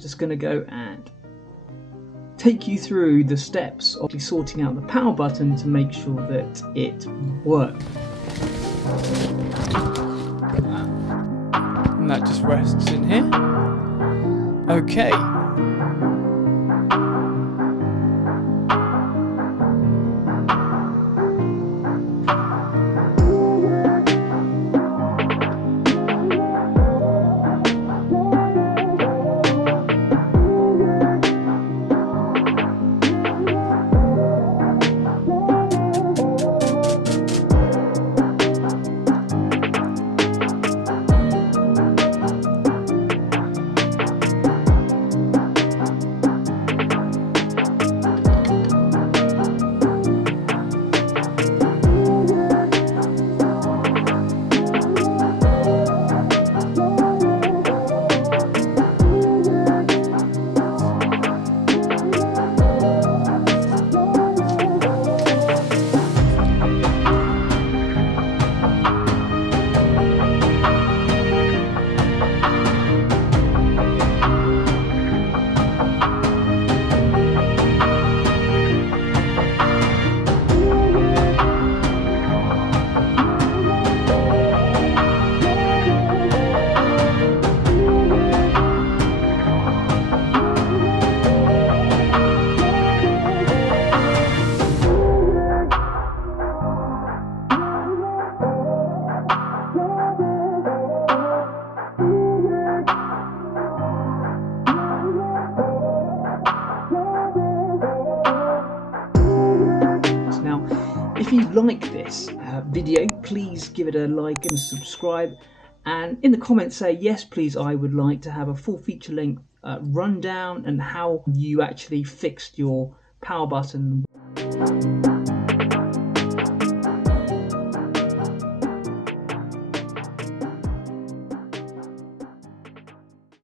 Just going to go and take you through the steps of sorting out the power button to make sure that it works. And that just rests in here. Okay. If you like this video, please give it a like and subscribe, and in the comments say yes please, I would like to have a full feature length rundown and how you actually fixed your power button.